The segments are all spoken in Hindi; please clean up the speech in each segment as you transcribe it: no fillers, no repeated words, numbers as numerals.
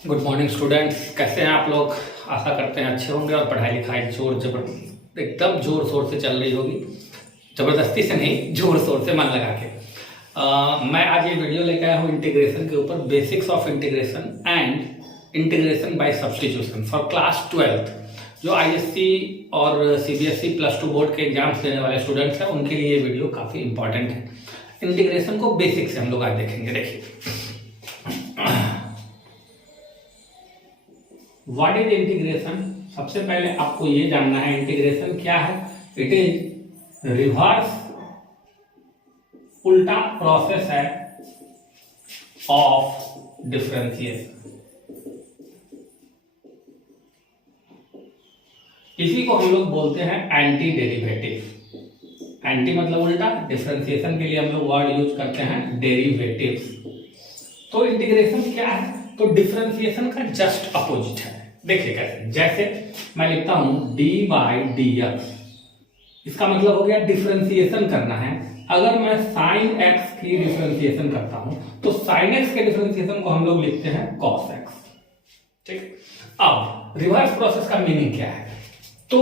गुड मॉर्निंग स्टूडेंट्स, कैसे हैं आप लोग। आशा करते हैं अच्छे होंगे और पढ़ाई लिखाई एकदम जोर शोर से चल रही होगी। ज़बरदस्ती से नहीं, जोर शोर से मन लगा के। मैं आज ये वीडियो लेकर आया हूँ इंटीग्रेशन के ऊपर, basics of integration and integration by substitution for class 12th। जो आईएससी और सीबीएसई प्लस 2 बोर्ड के एग्जाम्स देने वाले स्टूडेंट्स हैं उनके लिए ये वीडियो काफ़ी इंपॉर्टेंट है। इंटीग्रेशन को बेसिक से हम लोग आज देखेंगे। देखिए, व्हाट इज इंटीग्रेशन। सबसे पहले आपको ये जानना है इंटीग्रेशन क्या है। इट इज रिवर्स, उल्टा प्रोसेस है ऑफ डिफरेंशिएशन। इसी को हम लोग बोलते हैं एंटी डेरिवेटिव। एंटी मतलब उल्टा, डिफरेंशिएशन के लिए हम लोग वर्ड यूज करते हैं डेरिवेटिव्स। तो इंटीग्रेशन क्या है, तो डिफरेंशिएशन का जस्ट अपोजिट है। देखिए कैसे, जैसे मैं लिखता हूं डी बाई डी एक्स, इसका मतलब हो गया डिफरेंशिएशन करना है। अगर मैं साइन एक्स की डिफरेंशिएशन करता हूं तो साइन एक्स के डिफरेंशिएशन को हम लोग लिखते हैं कॉस एक्स। ठीक, अब रिवर्स प्रोसेस का मीनिंग क्या है, तो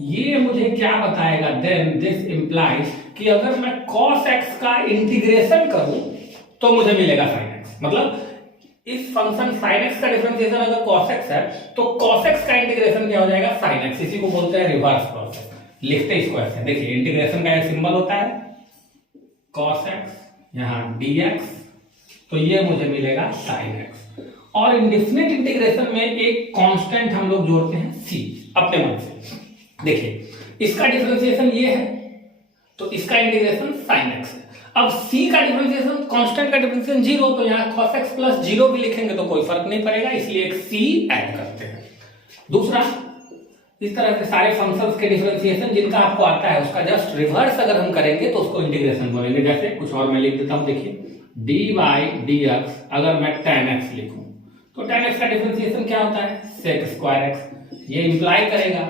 ये मुझे क्या बताएगा, देन दिस इंप्लाइज कि अगर मैं कॉस एक्स का इंटीग्रेशन करूं तो मुझे मिलेगा साइन एक्स। मतलब इस फंक्शन sin x का डिफरेंशिएशन अगर cos x है तो cos x का इंटीग्रेशन क्या हो जाएगा, sin x। इसी को बोलते हैं रिवर्स प्रोसेस। लिखते हैं इसको ऐसे, देखिए इंटीग्रेशन का ये सिंबल होता है cos x, यहाँ dx, तो ये मुझे मिलेगा sin x। और इंडेफिनिट इंटीग्रेशन में एक कांस्टेंट हम लोग जोड़ते हैं c अपने मन से। देखिए इसका डिफरेंशिएशन ये है तो इसका इंटीग्रेशन sin x है। अब c का डिफरेंशिएशन, कांस्टेंट का डिफरेंशिएशन 0, तो यहाँ cos x प्लस 0 भी लिखेंगे तो कोई फर्क नहीं पड़ेगा, इसलिए एक c ऐड करते हैं। दूसरा, इस तरह से सारे फंक्शंस के डिफरेंशिएशन जिनका आपको आता है उसका जस्ट रिवर्स अगर हम करेंगे तो उसको इंटीग्रेशन बोलेंगे। जैसे कुछ और मैं लिख देता हूं, देखिए d बाई डी एक्स, अगर मैं tan x लिखूं तो tan x का डिफरेंशिएशन क्या होता है, sec स्क्वायर x। ये इंप्लाई करेगा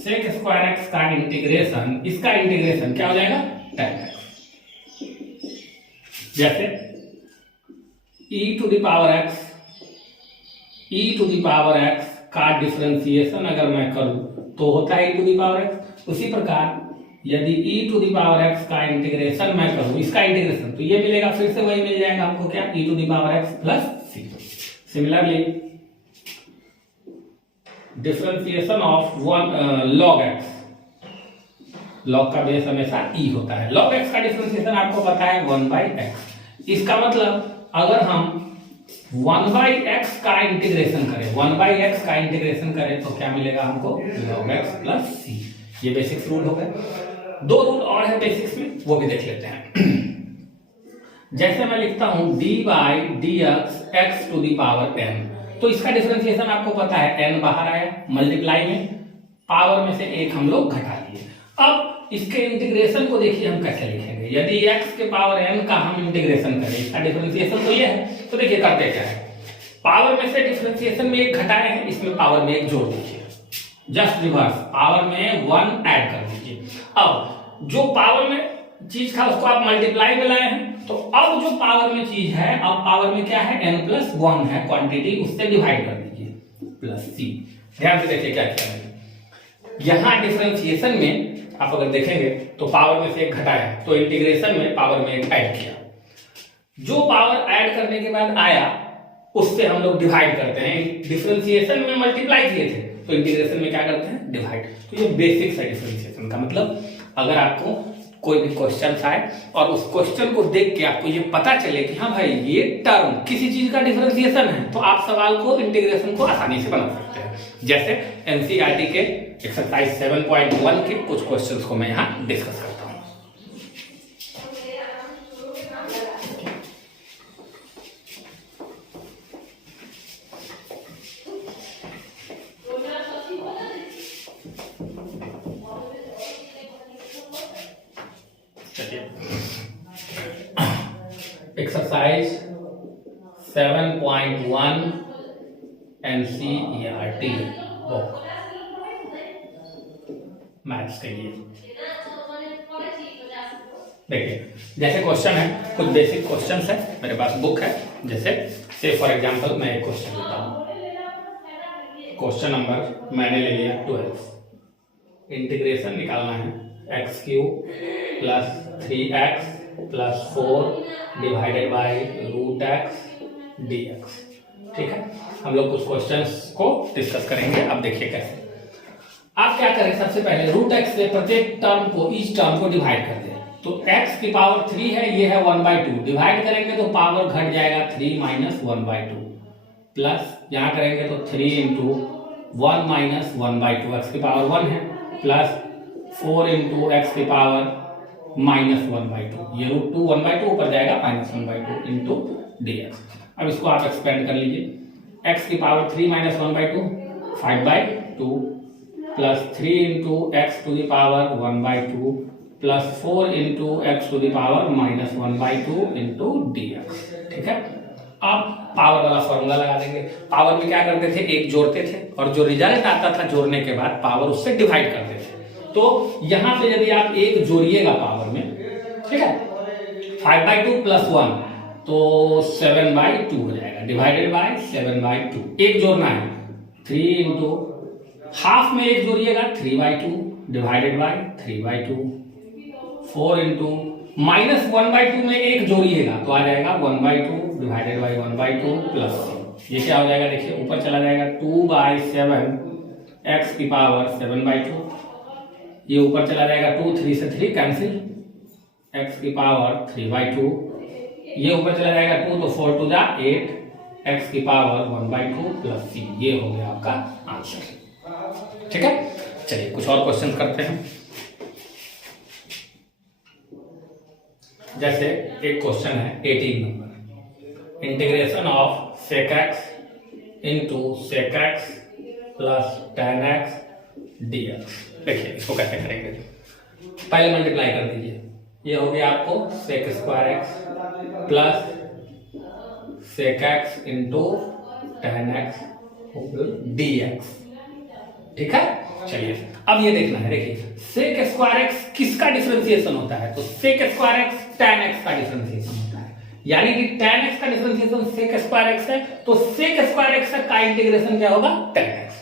sec स्क्वायर x का इंटीग्रेशन, इसका इंटीग्रेशन क्या हो जाएगा, tan x। जैसे e to the power x का डिफरेंशिएशन अगर मैं करूं तो होता है e to the power x। उसी प्रकार यदि e to the power x का इंटीग्रेशन मैं करूं, इसका इंटीग्रेशन, तो ये मिलेगा, फिर से वही मिल जाएगा हमको, क्या, e to the power x plus c। Similarly differentiation of log x, log का बेस हमेशा e होता है। log x का डिफरेंशिएशन आपको पता है 1/x। इसका मतलब अगर हम 1/x का इंटीग्रेशन करें, 1/x का इंटीग्रेशन करें तो क्या मिलेगा हमको, log x प्लस c। ये बेसिक्स रूल हो गए। दो रूल और है बेसिक्स में, वो भी देख लेते हैं। जैसे मैं लिखता हूं d by d x x to the power n, तो इसका डिफरेंशिएशन आपको पता है, n बाहर आया, मल्टीप्लाई में पावर में से एक हम लोग घटा लिए। अब इसके इंटीग्रेशन को देखिए हम कैसे लिखेंगे। यदि x के पावर n का हम इंटीग्रेशन करें, इसका डिफरेंशिएशन तो ये है, तो देखिए करते क्या है, पावर में से डिफरेंशिएशन में एक घटाए हैं, इसमें पावर में एक जोड़ दीजिए, जस्ट रिवर्स, पावर में 1 ऐड कर दीजिए। अब जो पावर में चीज था उसको आप मल्टीप्लाई में लाए हैं, तो अब जो पावर में चीज है, अब पावर में क्या है, n प्लस 1 है क्वांटिटी, उससे डिवाइड कर दीजिए प्लस c। ध्यान से देखिए क्या किया है, यहां डिफरेंशिएशन में आप अगर देखेंगे तो पावर में से एक घटाया, तो इंटीग्रेशन में पावर में एक ऐड किया। जो पावर ऐड करने के बाद आया उससे हम लोग डिवाइड करते हैं। डिफरेंशिएशन में मल्टीप्लाई किए थे तो इंटीग्रेशन में क्या करते हैं, डिवाइड। तो ये बेसिक्स है डिफरेंशिएशन का। मतलब अगर आपको कोई भी क्वेश्चन आए और उस क्वेश्चन को देख के आपको ये पता चले कि हाँ भाई ये टर्म किसी चीज का डिफरेंशिएशन है, तो आप सवाल को, इंटीग्रेशन को आसानी से बना सकते हैं। जैसे एनसीईआरटी के एक्सरसाइज 7.1 के कुछ क्वेश्चंस को मैं यहाँ डिस्कस करता हूँ। एक्सरसाइज 7.1 एनसीईआरटी बुक मैथ्स के लिए। देखिए जैसे क्वेश्चन है, कुछ बेसिक क्वेश्चंस है, मेरे पास बुक है। जैसे से फॉर एग्जांपल मैं एक क्वेश्चन लेता हूँ। क्वेश्चन नंबर मैंने ले लिया 12, इंटीग्रेशन निकालना है x cube plus 3x plus 4 divided by root x d x. ठीक है, हम लोग कुछ क्वेश्चंस को डिस्कस करेंगे। अब देखिए कैसे आप क्या करें, सबसे पहले रूट एक्स से प्रत्येक टर्म को, ईच टर्म को डिवाइड कर दें। तो x की पावर 3 है, ये है 1/2, डिवाइड करेंगे तो पावर घट जाएगा 3 माइनस 1/2, प्लस यहाँ करेंगे तो 3 इंटू 1 माइनस 1/2, एक्स की पावर 1 है, प्लस 4 इंटू एक्स की पावर माइनस 1/2, ये रूट 2 1/2 ऊपर जाएगा माइनस 1/2 इंटू डी एक्स। अब इसको आप एक्सपेंड कर लीजिए, x की power 3 minus 1/2 5/2 plus 3 into x to the power 1/2 plus 4 into x to the power minus 1/2 into d x. ठीक है, अब पावर वाला फॉर्मूला लगा देंगे। पावर में क्या करते थे, एक जोड़ते थे और जो रिजल्ट आता था जोड़ने के बाद पावर उससे डिवाइड करते थे। तो यहां पे यदि आप एक जोड़िएगा पावर में, ठीक है, 5/2 प्लस 1 तो 7/2 हो जाएगा, डिवाइडेड बाय 7/2। एक जोड़ना है 3 इंटू हाफ में एक जोड़िएगा 3/2 डिवाइडेड बाय 3/2, 4 इंटू माइनस 1/2 में एक जोड़िएगा तो आ जाएगा 1/2 डिवाइडेड बाय 1/2 प्लस ये क्या हो जाएगा, देखिए ऊपर चला जाएगा 2/7 एक्स की पावर 7/2, ये ऊपर चला जाएगा 2, 3 से 3 कैंसिल, एक्स की पावर 3/2, ये ऊपर चला जाएगा 2 तो 4 टू जा 8 एक्स की पावर 1/2 प्लस c। ये हो गया आपका आंसर। ठीक है, चलिए कुछ और क्वेश्चन करते हैं। जैसे एक क्वेश्चन है 18 नंबर, integration of sec x into sec x plus tan x dx। देखिए इसको कैसे करेंगे, पहले मल्टीप्लाई कर दीजिए, ये हो गया आपको sec square x plus sec x into tan x dx। ठीक है, चलिए अब ये देखना है, देखिए सेक स्क्वायर एक्स किसका डिफरेंशिएशन होता है, तो sec square x tan x का डिफरेंशिएशन होता है, यानी कि tan x का डिफरेंशिएशन सेक स्क्वायर एक्स है, तो सेक स्क्वायर एक्स का इंटीग्रेशन क्या होगा tan x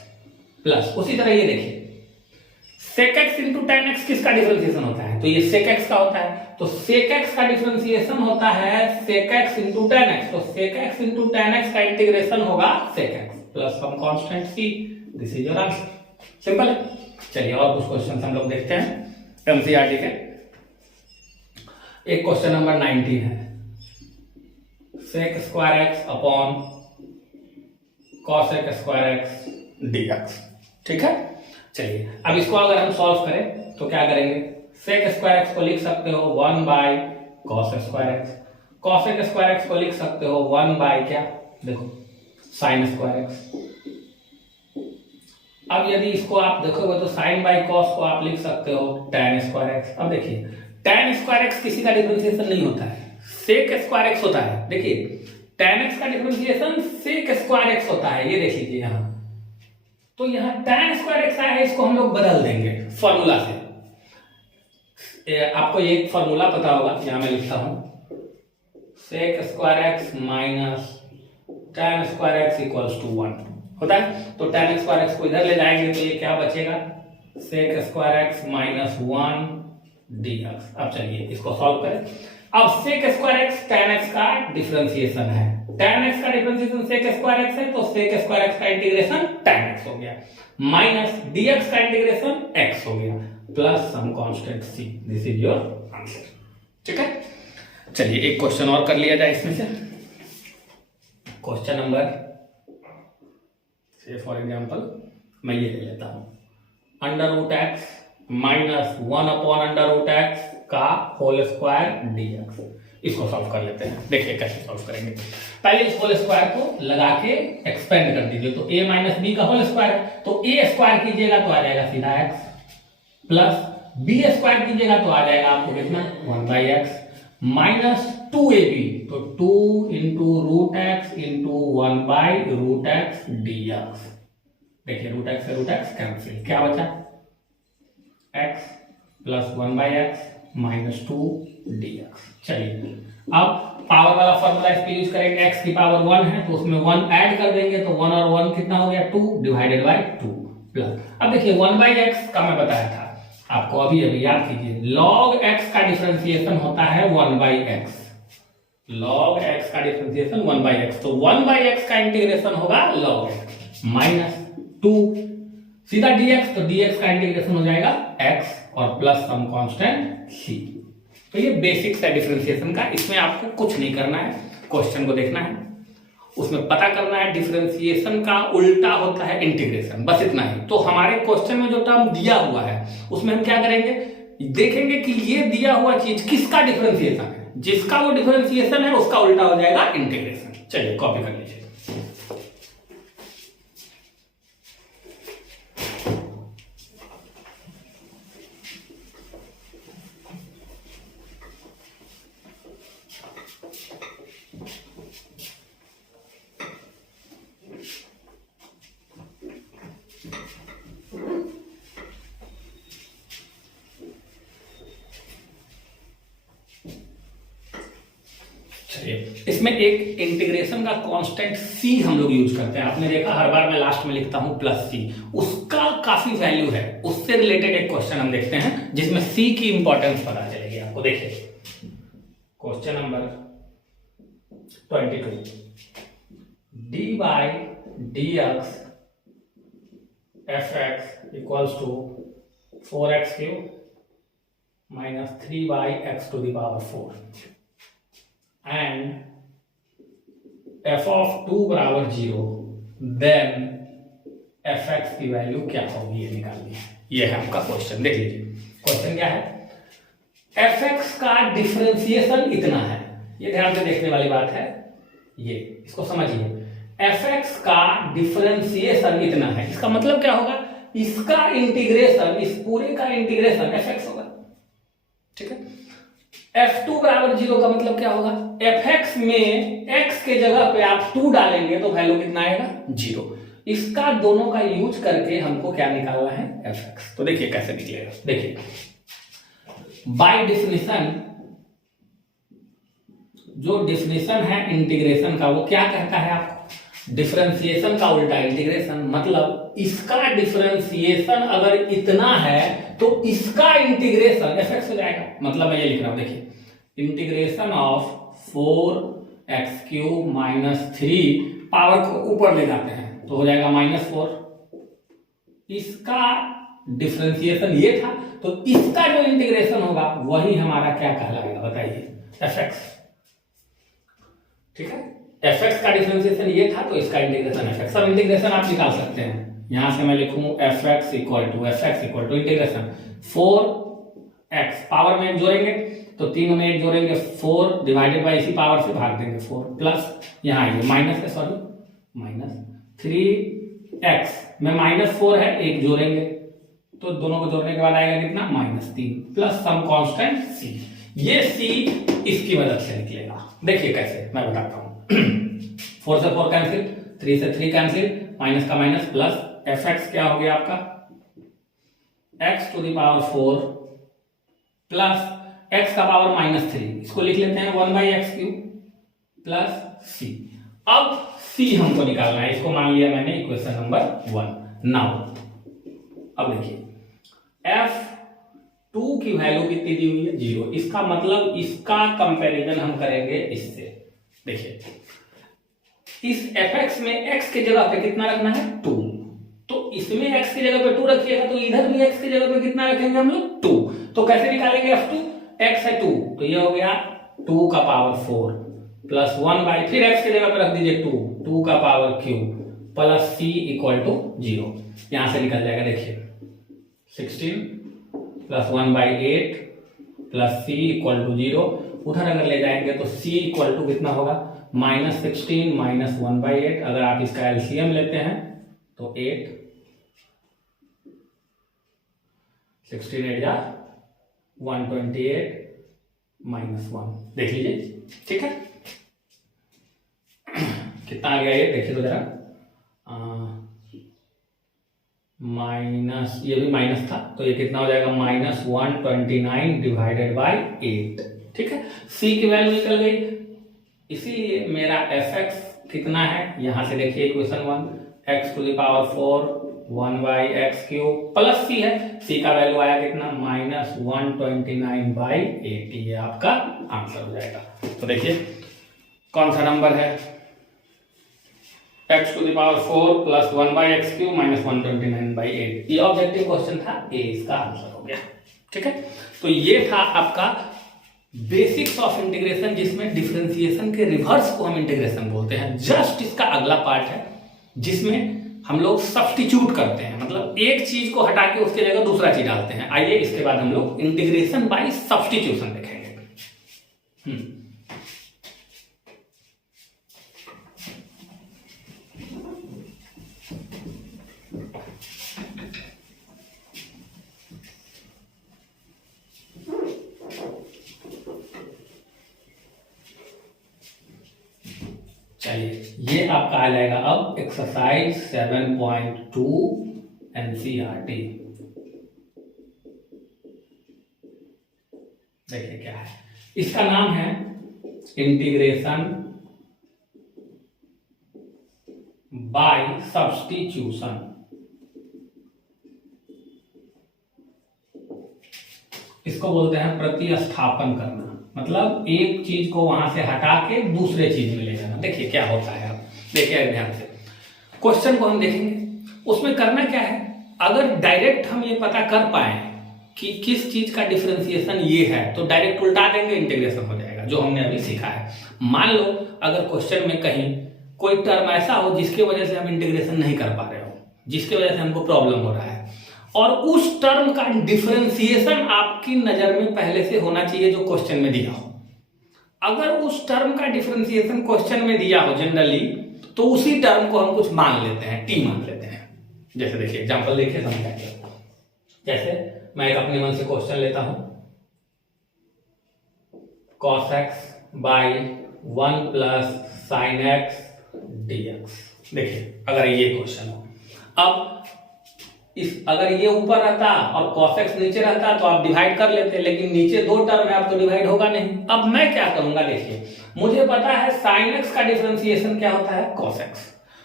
प्लस। उसी तरह ये देखिए sec x into tan x किसका डिफरेंशिएशन होता है, तो ये सेक एक्स का होता है, तो सेक एक्स का डिफरेंशिएशन होता है sec x into tan x, तो sec x into tan x का इंटीग्रेशन होगा sec x plus some constant c। This is your answer, simple है। चलिए और कुछ क्वेश्चन हम लोग देखते हैं एमसीईआरटी के। एक क्वेश्चन नंबर 19 है, sec square x upon cosec square x d x. ठीक है, चलिए अब इसको अगर हम सॉल्व करें तो क्या करेंगे, सेक स्क्वायर एक्स को लिख सकते हो 1 by cos square x, cosec square x को लिख सकते हो 1 बाय क्या, देखो साइन स्क्वायर एक्स। अब यदि इसको आप देखोगे तो साइन बाई कॉस को आप लिख सकते हो tan स्क्वायर एक्स। अब देखिए tan स्क्वायर एक्स किसी का डिफरेंशिएशन नहीं होता है, सेक स्क्वायर एक्स होता है। देखिए tan x का डिफरेंशिएशन सेक स्क्वायर एक्स होता है, ये देख लीजिए यहाँ, तो यहाँ tan स्क्वायर एक्स आया है, इसको हम लोग बदल देंगे फॉर्मूला से। आपको एक फॉर्मूला पता होगा, यहाँ मैं लिखता हूं sec square x minus tan square x equals to 1 होता है, तो tan स्क्वायर एक्स को इधर ले जाएंगे तो ये क्या बचेगा, sec square x minus 1 dx। अब चलिए इसको सॉल्व करें। अब sec square x tan x का डिफरेंशिएशन है, tan x का डिफरेंशिएशन सेक स्क्वायर एक्स है, तो सेक स्क्वायर एक्स का इंटीग्रेशन tan x हो गया, माइनस dx का इंटीग्रेशन x हो गया, plus some constant c। This is your answer. ठीक है, चलिए एक क्वेश्चन और कर लिया जाए इसमें से। क्वेश्चन नंबर फॉर एग्जाम्पल मैं ये ले लेता हूं, under root x minus 1 upon under root x का होल स्क्वायर dx। इसको सॉल्व कर लेते हैं, देखिए कैसे सॉल्व करेंगे। पहले इस होल स्क्वायर को लगा के एक्सपेंड कर दीजिए, तो a माइनस बी का होल स्क्वायर, तो a स्क्वायर कीजिएगा तो आ जाएगा सीधा x, प्लस b स्क्वायर कीजिएगा तो आ जाएगा आपको कितना 1/x, माइनस 2ab, तो 2 into root x into 1/√x dx। देखिए रूट एक्स से रूट एक्स कैंसिल, क्या बचा x plus 1/x minus 2 dx। चलिए अब पावर वाला फॉर्मूला इस पे यूज करेंगे, x की पावर 1 है तो उसमें 1 ऐड कर देंगे तो 1 और 1 कितना हो गया 2 डिवाइडेड बाय 2 प्लस। अब देखिए 1/x का मैं बताया था आपको अभी अभी, याद कीजिए log x का डिफरेंशिएशन होता है 1/x। log x का डिफरेंशिएशन 1/x, तो 1/x का इंटीग्रेशन होगा log x माइनस 2 सीधा dx, तो dx का इंटीग्रेशन हो जाएगा x और प्लस सम कांस्टेंट c। तो ये बेसिक्स है डिफरेंशिएशन का, इसमें आपको कुछ नहीं करना है, क्वेश्चन को देखना है, उसमें पता करना है डिफरेंशिएशन का उल्टा होता है इंटीग्रेशन, बस इतना ही। तो हमारे क्वेश्चन में जो टर्म दिया हुआ है उसमें हम क्या करेंगे, देखेंगे कि ये दिया हुआ चीज किसका डिफरेंशिएशन है, जिसका वो डिफरेंशिएशन है उसका उल्टा हो जाएगा इंटीग्रेशन। चलिए कॉपी कर लीजिए। इसमें एक इंटीग्रेशन का कांस्टेंट c हम लोग यूज करते हैं, आपने देखा हर बार मैं लास्ट में लिखता हूं प्लस c, उसका काफी वैल्यू है, उससे रिलेटेड एक क्वेश्चन हम देखते हैं जिसमें c की इंपॉर्टेंस पता चलेगी आपको। देखिए question number 22, dy dx fx equals to 4x cube minus 3x to the power 4 and f of 2 बराबर 0, देन fx की वैल्यू क्या होगी ये निकालनी है। ये है आपका क्वेश्चन, देख लीजिए क्वेश्चन क्या है। fx का डिफरेंशिएशन इतना है, ये ध्यान से देखने वाली बात है, ये इसको समझिए। fx का डिफरेंशिएशन इतना है, इसका मतलब क्या होगा, इसका इंटीग्रेशन, इस पूरे का इंटीग्रेशन fx होगा, ठीक है। f2 बराबर 0 का मतलब क्या होगा, fx में x के जगह पे आप 2 डालेंगे तो वैल्यू कितना आएगा 0। इसका दोनों का यूज करके हमको क्या निकालना है fx। तो देखिए कैसे निकलेगा, देखिए बाय डेफिनेशन जो डेफिनेशन है इंटीग्रेशन का वो क्या कहता है आपको, डिफरेंशिएशन का उल्टा इंटीग्रेशन। मतलब इसका डिफरेंशिएशन अगर इतना है तो इसका इंटीग्रेशन fx हो जाएगा। मतलब मैं ये लिख रहा हूं, देखिए integration of 4x cube minus 3, power को ऊपर ले जाते हैं तो हो जाएगा -4। इसका डिफरेंशिएशन ये था तो इसका जो इंटीग्रेशन होगा वही हमारा क्या कहलाएगा बताइए, fx, ठीक है। fx का डिफरेंशिएशन ये था तो इसका इंटीग्रेशन fx। सब इंटीग्रेशन आप निकाल सकते हैं, यहां से मैं लिखूं fx equal to integration 4x, power में जोड़ेंगे तो 3 में 8 जोड़ेंगे 4 डिवाइडेड बाई इसी पावर से भाग देंगे 4 प्लस यहाँ आएंगे माइनस है, सॉरी माइनस 3x में -4 है, 1 जोड़ेंगे तो दोनों को जोड़ने के बाद आएगा कितना -3 प्लस सम कांस्टेंट c। ये c इसकी मदद से निकलेगा, देखिए कैसे मैं बताता हूं। 4 से 4 कैंसिल, 3 से 3 कैंसिल, माइनस का माइनस प्लस fx क्या हो गया आपका x to the power 4 plus x का पावर -3, इसको लिख लेते हैं 1/x क्यूब प्लस c। अब c हमको निकालना है, इसको मान लिया मैंने इक्वेशन नंबर 1। नाउ अब देखिए f2 की वैल्यू कितनी दी हुई है 0, इसका मतलब इसका कंपैरिजन हम करेंगे इससे। देखिए इस fx में x की जगह पे कितना रखना है 2, तो इसमें x की जगह पे 2 रखिएगा तो इधर भी x की जगह पे कितना रखेंगे हम लोग 2। तो कैसे निकालेंगे f2, x है 2 तो ये हो गया 2 का पावर 4 प्लस 1/, फिर x की जगह पे रख दीजिए 2 का power cube plus c equal to 0। यहां से निकल जाएगा, देखिए 16 plus 1/8 plus c equal to 0। उधर अगर ले जाएंगे तो c इक्वल टू कितना होगा -16 माइनस 1/8। अगर आप इसका एलसीएम लेते हैं तो 8, 16 8 जा 128 -1, देख लीजिए ठीक है कितना आ गया ये देखिए तो जरा, माइनस, ये भी माइनस था तो ये कितना हो जाएगा -129 डिवाइडेड बाय 8, ठीक है, c की वैल्यू निकल गई, इसीलिए मेरा fx कितना है, यहां से देखिए equation 1 x to the power 4 1 by x cube plus c है, c का वैल्यू आया कितना -129/80, ये आपका आंसर हो जाएगा। तो देखिए कौन सा नंबर है, x to the power 4 plus 1 by x cube -129/8, ये ऑब्जेक्टिव क्वेश्चन था, ए इसका आंसर हो गया। ठीक है, तो ये था आपका बेसिक्स ऑफ इंटीग्रेशन, जिसमें डिफरेंशिएशन के रिवर्स को हम इंटीग्रेशन बोलते हैं। जस्ट इसका अगला पार्ट है जिसमें हम लोग सब्स्टिट्यूट करते हैं, मतलब एक चीज को हटा के उसके जगह दूसरा चीज डालते हैं। आइए इसके बाद हम लोग इंटीग्रेशन बाय सब्स्टिट्यूशन देखेंगे। चलिए ये आपका आ जाएगा अब एक्सरसाइज 7.2 एनसीईआरटी। देखिए क्या है, इसका नाम है इंटीग्रेशन बाय सब्स्टिट्यूशन। इसको बोलते हैं प्रतिस्थापन करना, मतलब एक चीज को वहां से हटा के दूसरे चीज में ले जाना। देखिए क्या होता है, आप देखिए ध्यान से क्वेश्चन को हम देखेंगे। उसमें करना क्या है, अगर डायरेक्ट हम ये पता कर पाए कि किस चीज का डिफरेंशिएशन ये है तो डायरेक्ट उल्टा देंगे, इंटीग्रेशन हो जाएगा, जो हमने अभी सीखा है। मान लो अगर क्वेश्चन में कहीं कोई टर्म ऐसा हो जिसके वजह से हम इंटीग्रेशन नहीं कर पा रहे हो, जिसके वजह से हमको प्रॉब्लम हो रहा है, और उस टर्म का डिफरेंशिएशन आपकी नजर में पहले से होना चाहिए जो क्वेश्चन में दिया हो। अगर उस टर्म का डिफरेंशिएशन क्वेश्चन में दिया हो जनरली, तो उसी टर्म को हम कुछ मान लेते हैं, टी मान लेते हैं। जैसे देखिए एग्जांपल देखिए समझाइए। जैसे मैं एक अपने मन से क्वेश्चन लेता हूं, cos x by 1 plus sine x dx। देखिए अगर ये क्वेश्चन हो, अब अगर ये ऊपर रहता और cos x नीचे रहता तो आप डिवाइड कर लेते, लेकिन नीचे दो टर्म है, अब तो डिवाइड होगा नहीं। अब मैं क्या करूंगा, देखिए मुझे पता है sin x का डिफरेंशिएशन क्या होता है cos x,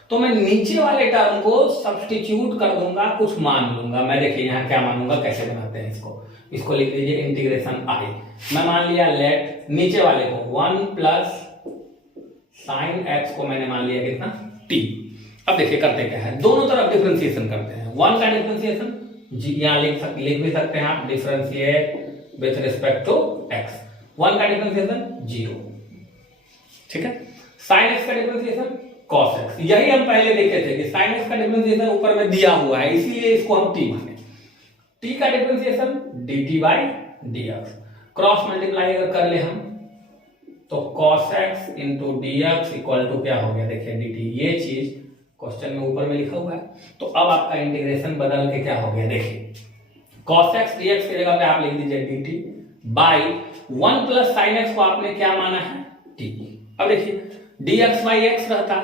तो मैं नीचे वाले टर्म को सब्स्टिट्यूट कर दूंगा, कुछ मान लूंगा। मैं देखिए यहाँ क्या मानूंगा, कैसे बनाते हैं इसको लिख लीजिए इंटीग्रेशन आई। मैं मान लिया लेट नीचे वाले को 1 प्लस साइन एक्स को मैंने मान लिया कितना t। अब देखिए करते क्या है, दोनों तरफ डिफरेंशिएशन करते हैं। 1 का डिफरेंशिएशन यहाँ लिख भी सकते हैं आप, differentiate with respect to x। 1 का डिफरेंशिएशन 0, ठीक है। साइन x का डिफरेंशिएशन cos x, यही हम पहले देखे थे कि साइन x का डिफरेंशिएशन ऊपर में दिया हुआ है, इसीलिए इसको हम t माने। t का differentiation dt by dx, cross multiply अगर कर ले हम तो cos x into dx equal to क्या हो गया, देखिए dt। ये चीज क्वेश्चन में ऊपर में लिखा हुआ है, तो अब आपका इंटीग्रेशन बदल के क्या हो गया, देखिए cos x dx की जगह पे आप लिख दीजिए dt by 1 plus sign x को आपने क्या माना है t। अब देखिए dx बाई x रहता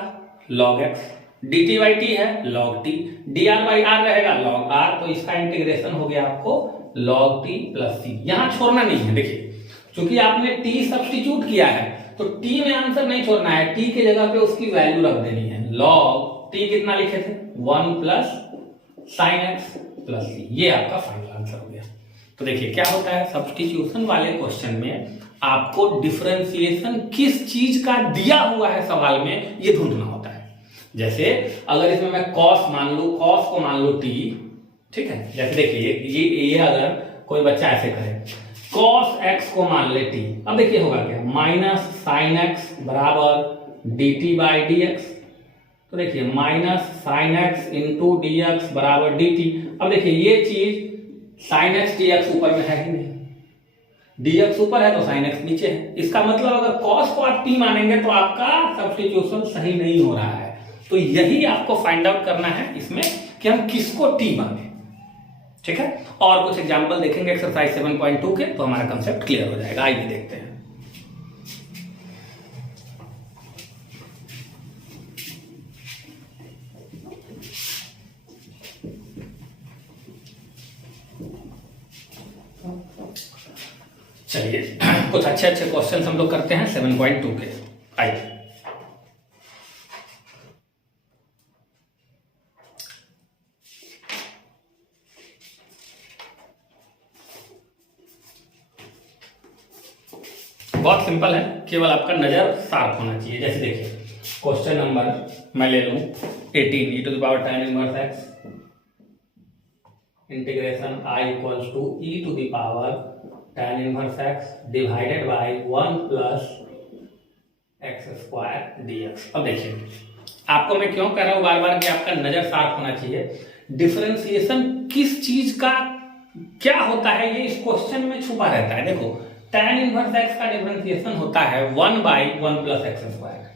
log x, dt by t है log t, dr by r रहेगा log r, तो इसका इंटीग्रेशन हो गया आपको log t प्लस c। यहां छोड़ना नहीं है, देखिए क्योंकि आपने t सब्स्टिट्यूट किया है तो t में आंसर नहीं छोड़ना है, t के जगह पे उसकी वैल्यू रख देनी है। log t कितना लिखे थे 1 plus sign x plus c, ये आपका फाइनल आंसर हो गया। तो देखिए क्या होता है, सब्स्टिट्यूशन वाले क्वेश्चन में आपको डिफरेंशिएशन किस चीज का दिया हुआ है सवाल में ये ढूंढना होता है। जैसे अगर इसमें मैं cos मान लू, cos को मान लो t, ठीक है। जैसे देखिए ये अगर कोई बच्चा ऐसे करे cos x को मान ले t, अब देखिए होगा क्या, माइनस साइन x बराबर dt बाई dx। तो देखिए minus sine x into dx बराबर dt। अब देखिए ये चीज साइन x dx ऊपर में है ही नहीं, dx ऊपर है तो sin x नीचे है। इसका मतलब अगर cos को आप t मानेंगे तो आपका सब्स्टिट्यूशन सही नहीं हो रहा है। तो यही आपको फाइंड आउट करना है इसमें कि हम किसको t माने, ठीक है। और कुछ एग्जांपल देखेंगे एक्सरसाइज 7.2 के, तो हमारा कंसेप्ट क्लियर हो जाएगा। आइए देखते हैं। चलिए कुछ अच्छे अच्छे क्वेश्चन हम लोग करते हैं 7.2 के। आइए बहुत सिंपल है, केवल आपका नजर शार्प होना चाहिए। जैसे देखिए क्वेश्चन नंबर मैं ले लूं 18 e to the power tan inverse x integration I equals to e to the power tan inverse x divided by 1 plus x square dx। अब देखिए आपको मैं क्यों कह रहा हूं बार बार कि आपका नजर शार्प होना चाहिए। डिफरेंशिएशन किस चीज का क्या होता है ये इस क्वेश्चन में छुपा रहता है। देखो tan इनवर्स x का डिफरेंशिएशन होता है 1 बाई 1 प्लस एक्स स्क्वायर।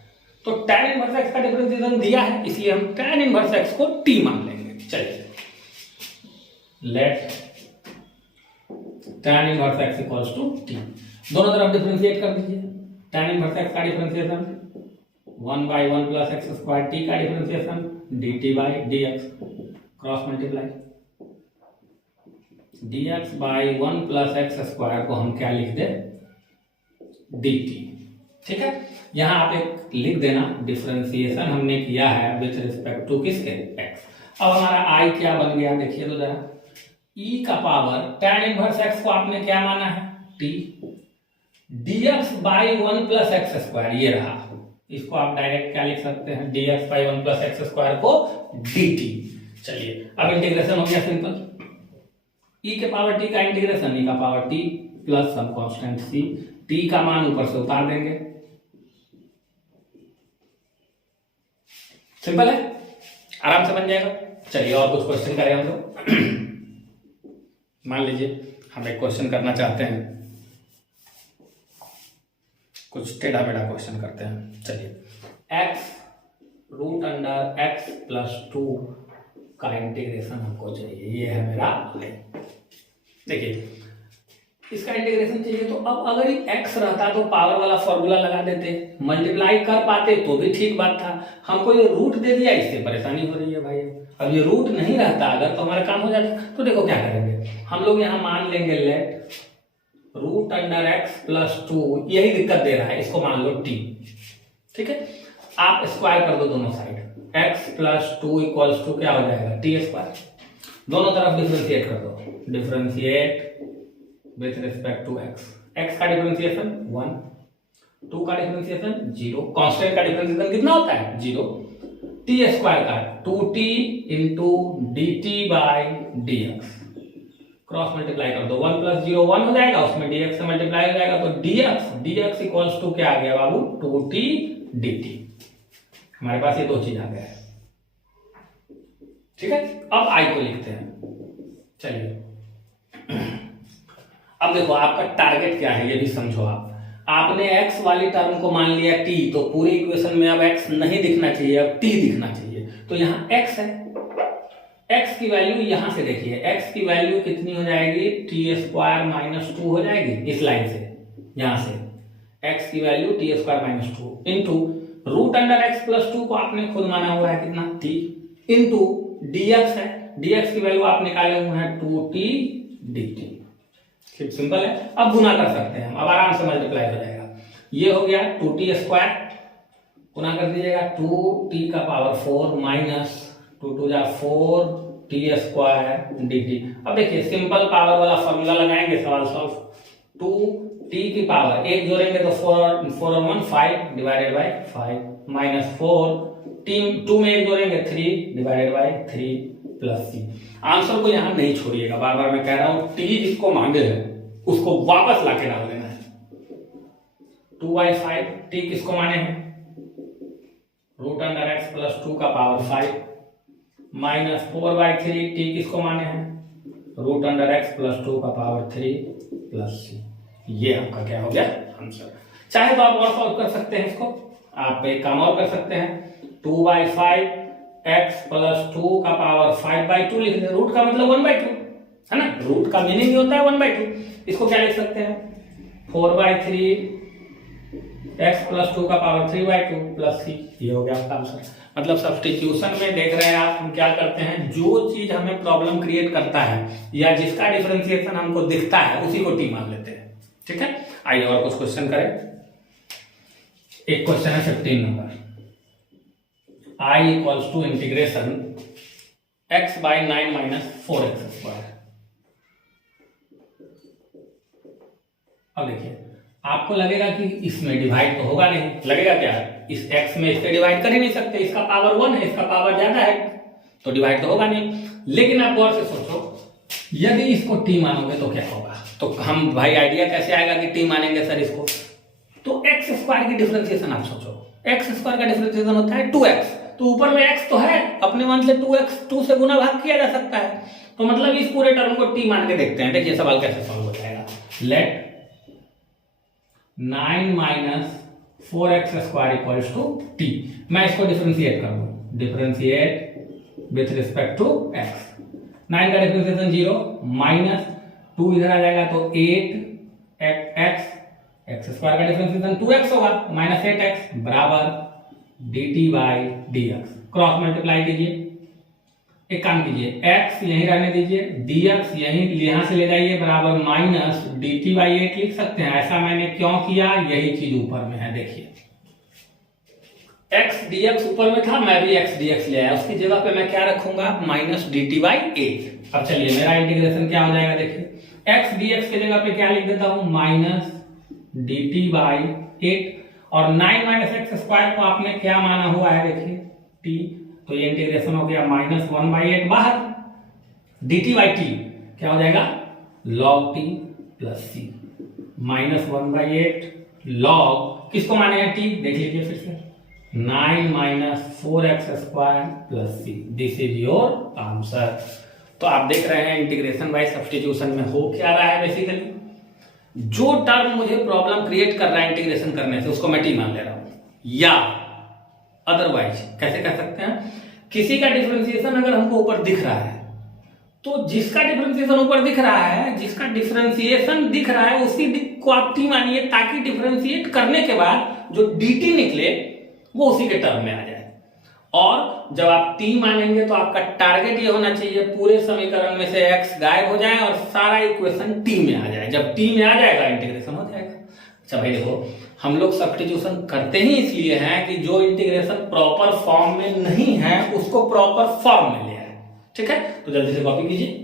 तो tan इनवर्स x का डिफरेंशिएशन दिया है, इसलिए हम tan इनवर्स x को t मान लेंगे। चलिए let tan inverse x equals to t, दोनों तरफ डिफरेंशिएट कर दीजिए। tan इनवर्स x का differentiation 1 by 1 plus x square, t का differentiation dt by dx, cross multiply dx by 1 plus x square को हम क्या लिख दे dt। ठीक है, यहां आप एक लिख देना डिफरेंशिएशन हमने किया है विथ रिस्पेक्ट टू किसके x। अब हमारा i क्या बन गया देखिए तो जरा, e का पावर tan इनवर्स x को आपने क्या माना है t, dx by 1 plus x square ये रहा, इसको आप डायरेक्ट क्या लिख सकते हैं dx by 1 plus x square को dt। चलिए अब इंटीग्रेशन हो गया सिंपल, e के पावर t का इंटीग्रेशन e का power t plus some constant c, t का मान ऊपर से उतार देंगे। सिंपल है, आराम से बन जाएगा। चलिए और कुछ क्वेश्चन करें हम लोग। मान लीजिए हम एक क्वेश्चन करना चाहते हैं, कुछ टेढ़ा मेढ़ा क्वेश्चन करते हैं। चलिए x root under x plus 2 का इंटीग्रेशन हमको चाहिए, ये है मेरा i। देखिए इसका इंटीग्रेशन चाहिए, तो अब अगर ये x रहता तो पावर वाला फॉर्मूला लगा देते, मल्टीप्लाई कर पाते तो भी ठीक बात था। हमको ये रूट दे दिया, इससे परेशानी हो रही है भाई। अब ये रूट नहीं रहता अगर तो हमारा काम हो जाता। तो देखो क्या करेंगे हम लोग, यहाँ मान लेंगे let root under x plus 2, यही दिक्कत दे रहा है, इसको मान लो t। ठीक है, आप स्क्वायर कर दो दोनों side, x plus 2 equals to क्या हो जाएगा t स्क्वायर। दोनों तरफ डिफरेंशिएट कर दो, differentiate with respect to x का डिफरेंशिएशन 1, 2 का डिफरेंशिएशन 0, कांस्टेंट का डिफरेंशिएशन कितना होता है 0, t स्क्वायर का 2t into dt by dx, cross multiply कर दो, 1 प्लस 0 1 हो जाएगा, उसमें dx से मल्टीप्लाई हो जाएगा, तो dx इक्वल्स टू क्या आ गया बाबू 2t dt। हमारे पास ये दो चीज आ गया है। ठीक है, अब i को लिखते हैं। चलिए अब देखो आपका टारगेट क्या है ये भी समझो। आपने x वाली टर्म को मान लिया t, तो पूरी इक्वेशन में अब x नहीं दिखना चाहिए, अब t दिखना चाहिए। तो यहाँ x है, x की वैल्यू यहां से देखिए, x की वैल्यू कितनी हो जाएगी t स्क्वायर माइनस 2 हो जाएगी इस लाइन से, यहां से x की value t square minus 2 into root under x plus 2 को आपने खुद माना हुआ है कितना t, इंटू dx है, dx की वैल्यू आप निकाले हुए हैं 2t dt। सिंपल है, अब गुना कर सकते हैं हम, अब आराम से मल्टीप्लाई हो जाएगा। ये हो गया 2t स्क्वायर, गुना कर दीजिएगा 2t का पावर 4 माइनस 2 2 जा 4t स्क्वायर dt। अब देखिए सिंपल पावर वाला फॉर्मूला लगाएंगे, सवाल सॉल्व। 2t की पावर एक जोड़ेंगे तो 4 और 1 5 डिवाइडेड बाई 5 माइनस 4, 2 में एक जोड़ेंगे 3 divided by 3 plus c। Answer को यहां नहीं छोड़िएगा, बार बार मैं कह रहा हूं, t जिसको मांगे है उसको वापस लाके डाल देना है। 2/5 t किसको माने हैं रूट अंडर x प्लस 2 का पावर 5 माइनस 4/3 t किसको माने हैं रूट अंडर x प्लस 2 का पावर 3 प्लस c। ये आपका क्या हो गया आंसर। चाहे तो आप और सॉल्व कर सकते हैं इसको, आप एक काम और कर सकते हैं 2/5 x प्लस 2 का पावर 5/2 लिख दें। रूट का मतलब 1/2 है ना, रूट का मीनिंग ही होता है 1/2। इसको क्या लिख सकते हैं 4/3 x प्लस 2 का पावर 3/2 प्लस c। ये हो गया आपका आंसर। मतलब सब्स्टिट्यूशन में देख रहे हैं आप, हम क्या करते हैं, जो चीज हमें प्रॉब्लम क्रिएट करता है या जिसका डिफरेंशिएशन हमको दिखता है उसी को t मान लेते हैं। ठीक है, आइए और कुछ क्वेश्चन करें। एक क्वेश्चन है 15 number, I equals to integration x by 9 minus 4x square. अब देखिए, आपको लगेगा कि इसमें डिवाइड तो होगा नहीं, लगेगा क्या, इस x में इससे डिवाइड कर ही नहीं सकते, इसका पावर 1 है, इसका पावर ज्यादा है, तो डिवाइड तो होगा नहीं। लेकिन आप गौर से सोचो, यदि इसको t मानोगे तो क्या होगा, तो हम भाई आइडिया कैसे आएगा कि t मानेंगे सर इसको, तो x स्क्वायर की डिफरेंशिएशन आप सोचो, x स्क्वायर का डिफरेंशिएशन होता है 2x, तो ऊपर में x तो है, अपने मान से 2x 2 से गुना भाग किया जा सकता है, तो मतलब इस पूरे टर्म को t मान के देखते हैं। देखिए सवाल कैसे सॉल्व हो जाएगा। Let 9 minus 4x square equals to t, मैं इसको डिफरेंशिएट कर दूं, differentiate with respect to x, 9 का डिफरेंशिएशन 0 माइनस 2 इधर आ जाएगा तो 8x, x स्क्वायर का डिफरेंशिएशन 2x होगा माइनस 8x बराबर dt by dx, cross multiply कीजिए, एक काम कीजिए x यहीं रहने दीजिए, dx यहां से ले जाइए बराबर माइनस dt बाई 8 लिख सकते हैं। ऐसा मैंने क्यों किया, यही चीज ऊपर में है, देखिए x dx ऊपर में था, मैं भी x dx ले आया, उसकी जगह पे मैं क्या रखूंगा, माइनस dt बाई 8। अब चलिए मेरा इंटीग्रेशन क्या हो जाएगा, देखिए x dx की जगह पे क्या लिख देता हूं, माइनस dt बाई 8, और 9 माइनस एक्स स्क्वायर को आपने क्या माना हुआ है, देखिए t, तो ये इंटीग्रेशन हो गया माइनस 1/8 बाहर, dt बाई t क्या हो जाएगा, log t plus c, minus 1/8 log किसको माने हैं t, देख लीजिए फिर से, 9 minus 4x square plus c, this is your answer. तो आप देख रहे हैं इंटीग्रेशन बाय सब्स्टिट्यूशन में हो क्या रहा है, बेसिकली जो टर्म मुझे प्रॉब्लम क्रिएट कर रहा है इंटीग्रेशन करने से उसको मैं t मान ले रहा हूं, या अदरवाइज कैसे कह सकते हैं, किसी का डिफरेंशिएशन अगर हमको ऊपर दिख रहा है, तो जिसका डिफरेंशिएशन ऊपर दिख रहा है, जिसका डिफरेंशिएशन दिख रहा है उसी को आप t मानिए, ताकि डिफरेंशिएट करने के बाद जो dt निकले वो उसी के टर्म में आ जाए। और जब आप t मानेंगे तो आपका टारगेट ये होना चाहिए पूरे समीकरण में से x गायब हो जाए और सारा इक्वेशन t में आ जाए। जब t में आ जाएगा इंटीग्रेशन हो जाएगा। अच्छा भाई देखो, हम लोग सब्स्टिट्यूशन करते ही इसलिए हैं कि जो इंटीग्रेशन प्रॉपर फॉर्म में नहीं है उसको प्रॉपर फॉर्म में ले आए। ठीक है, तो जल्दी से कॉपी कीजिए।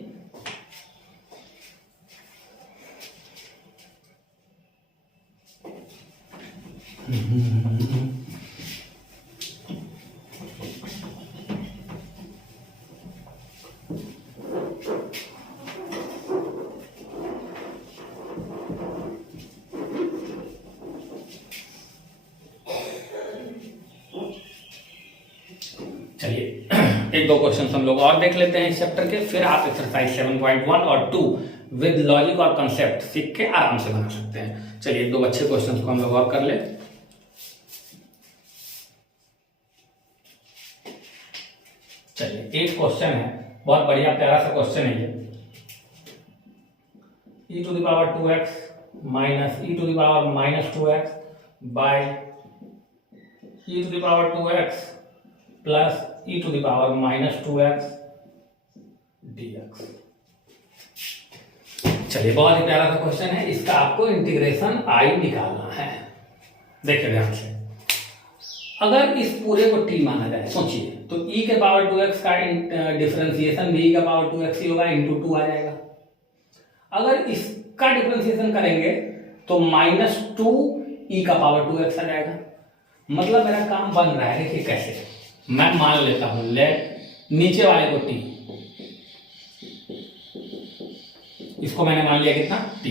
चलिए एक दो क्वेश्चन हम लोग और देख लेते हैं इस चैप्टर के, फिर आप एक्सरसाइज 7.1 और 2 विद लॉजिक और कंसेप्ट सीख के आराम से बना सकते हैं। चलिए एक दो अच्छे क्वेश्चन को हम लोग और कर ले। चलिए एक क्वेश्चन है, बहुत बढ़िया प्यारा सा क्वेश्चन है ये, e to the power 2x minus e to the power minus 2x by e to the power 2x plus e to the power minus 2x dx। चलिए बहुत ही प्यारा सा क्वेश्चन है, इसका आपको इंटीग्रेशन i निकालना है। देखिए ध्यान से, अगर इस पूरे को t माना जाए, सोचिए तो e के पावर 2x का डिफरेंशिएशन भी e का पावर 2x ही होगा, इंटू 2 आ जाएगा। अगर इसका डिफरेंशिएशन करेंगे तो माइनस 2 e का पावर 2x आ जाएगा। मतलब मेरा काम बन रहा है, देखिए कैसे, मैं मान लेता हूं लेट नीचे वाले को t, इसको मैंने मान लिया कितना t।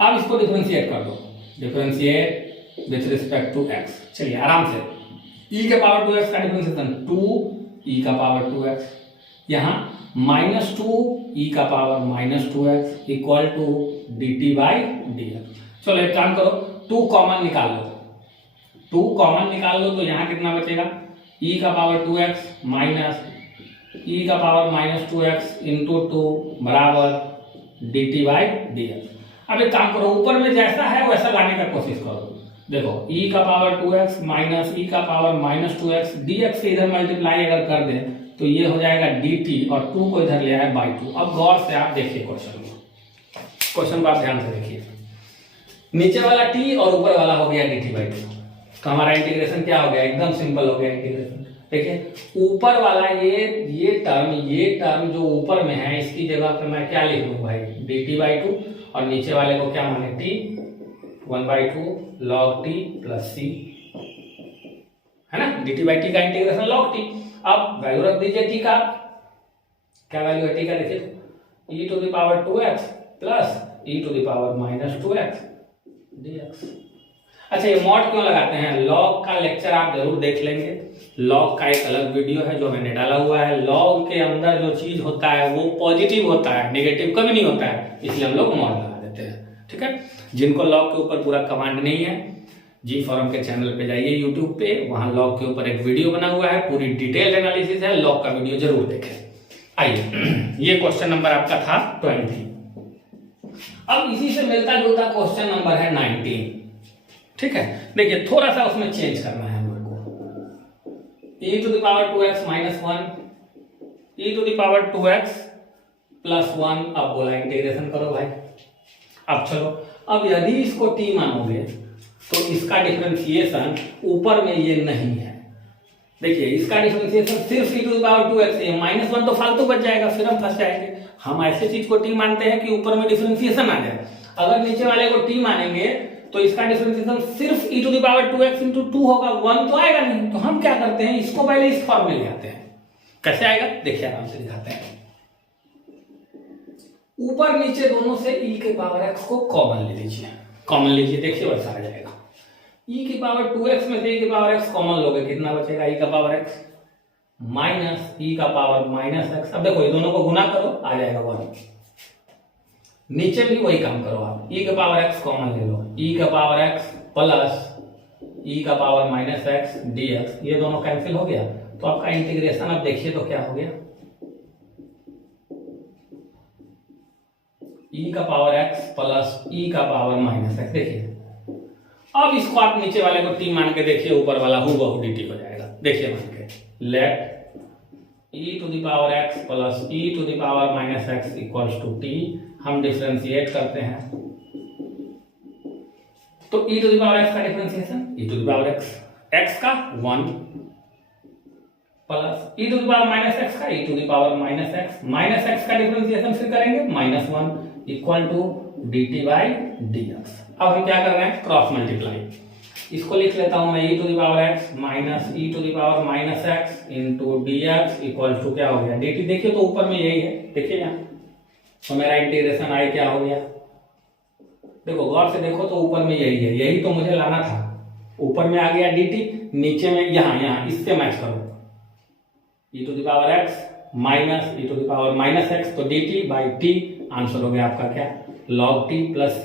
अब इसको डिफरेंशिएट कर दो, differentiate with respect to x। चलिए आराम से, e के पावर 2x का डिफरेंशिएशन 2 e का पावर 2x, यहां माइनस 2 e का power minus 2x equal to dt by dx। चलो एक काम करो, 2 कॉमन निकाल लो, 2 कॉमन निकाल लो तो यहां कितना बचेगा, e का पावर 2x माइनस e का पावर माइनस 2x इंटू 2 बराबर dt बाई dx। अब एक काम करो, ऊपर में जैसा है वैसा लाने का कोशिश करो। देखो e का पावर 2x माइनस e का पावर माइनस 2x dx से इधर मल्टीप्लाई अगर कर दें तो ये हो जाएगा dt, और 2 को इधर ले आए बाई 2। अब गौर से आप देखिए क्वेश्चन को आप ध्यान से देखिए, नीचे वाला टी और ऊपर वाला हो गया dt/2। तो हमारा इंटीग्रेशन क्या हो गया, एकदम सिंपल हो गया इंटीग्रेशन। देखिए ऊपर वाला ये टर्म जो ऊपर में है, इसकी जगह पे मैं क्या लिख लूं भाई, dt/2, और नीचे वाले को क्या माने, t 1/2 log t plus c, है ना, dt/t का इंटीग्रेशन log t। अब वैल्यू रख दीजिए t का, क्या वैल्यू है t का, देखिए तो e⁻2x प्लस e⁻−2x dx। अच्छा, ये मॉड क्यों लगाते हैं, लॉग का लेक्चर आप जरूर देख लेंगे, लॉग का एक अलग वीडियो है जो मैंने डाला हुआ है। लॉग के अंदर जो चीज होता है वो पॉजिटिव होता है, नेगेटिव कभी नहीं होता है, इसलिए हम लोग मॉड लगा देते हैं, ठीक है। जिनको लॉग के ऊपर पूरा कमांड नहीं है, जी फॉरम के चैनल पे जाइए यूट्यूब पे, वहां लॉग के ऊपर एक वीडियो बना हुआ है, पूरी डिटेल एनालिसिस है, लॉग का वीडियो जरूर देखें। आइए, ये क्वेश्चन नंबर आपका था 20। अब इसी से मिलता जुलता क्वेश्चन नंबर है 19, ठीक है। देखिए थोड़ा सा उसमें चेंज करना है हमारे को, e⁻2x - 1 e⁻2x प्लस 1, अब बोला इंटीग्रेशन करो भाई। अब चलो, अब यदि इसको t मानोगे तो इसका डिफरेंशिएशन ऊपर में ये नहीं है। देखिए इसका डिफरेंशिएशन सिर्फ e⁻2x है, -1 तो फालतू बच जाएगा, फिर हम फंस जाएंगे। हम ऐसे चीज को t मानते हैं कि ऊपर में डिफरेंशिएशन आ जाए। अगर नीचे वाले को t मानेंगे तो इसका डिफरेंशिएशन सिर्फ e⁻2x × 2 होगा, 1 तो आएगा नहीं। तो हम क्या करते हैं, इसको पहले इस फॉर्म में ले आते हैं। कैसे आएगा, देखिए आराम से दिखाते हैं। ऊपर नीचे दोनों से e⁻x को कॉमन ले लीजिए, कॉमन लीजिए, देखिए वैसा आ जाएगा। e⁻2x में से e⁻x कॉमन लोगे, कितना बचेगा, e⁻x माइनस e⁻−x। अब देखो ये दोनों को गुना करो, आ जाएगा 1। नीचे भी वही काम करो आप, e⁻x कॉमन ले लो, e⁻x प्लस e⁻−x dx, ये दोनों कैंसिल हो गया। तो आपका इंटीग्रेशन अब देखिए तो क्या हो गया, e⁻x प्लस e⁻−x। देखिए अब इसको आप नीचे वाले को t मान के देखिए, ऊपर वाला हूबहू dt हो जाएगा। देखिए मान के, let e⁻x plus e⁻−x equals to t, हम डिफरेंशिएट करते हैं तो e⁻x का डिफरेंशिएशन e⁻x, x का 1 प्लस e⁻−x का e⁻−x, माइनस x का डिफरेंशिएशन फिर करेंगे -1 इक्वल टू dt/dx। अब हम क्या कर रहे हैं, क्रॉस मल्टीप्लाई। इसको लिख लेता हूं मैं, e⁻x minus e⁻−x into dx equal to क्या हो गया, dt। देखिए तो ऊपर में यही है, देखिए यहाँ, तो मेरा इंटीग्रेशन आई क्या हो गया, देखो गौर से देखो तो ऊपर में यही है, यही तो मुझे लाना था। ऊपर में आ गया dt, नीचे में यहाँ इससे मैच करो, e⁻x माइनस e⁻−x, तो dt/t आंसर हो गया आपका क्या, log t plus c।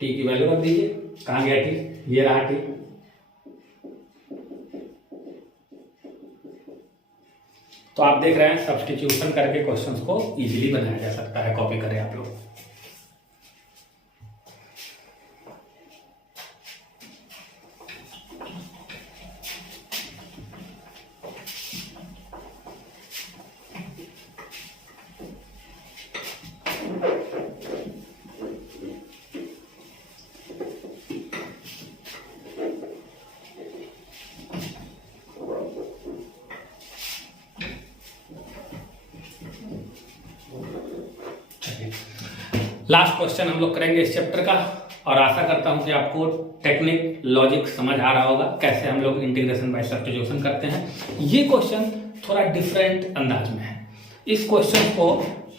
t की वैल्यू रख दीजिए, कहाँ गया t, ये रहा t। तो आप देख रहे हैं सब्स्टिट्यूशन करके क्वेश्चंस को इजीली बनाया जा सकता है, कॉपी करें आप लोग। लास्ट क्वेश्चन हम लोग करेंगे इस चैप्टर का, और आशा करता हूं कि आपको टेक्निक लॉजिक समझ आ रहा होगा, कैसे हम लोग इंटीग्रेशन बाय सब्स्टिट्यूशन करते हैं। ये क्वेश्चन थोड़ा डिफरेंट अंदाज में है। इस क्वेश्चन को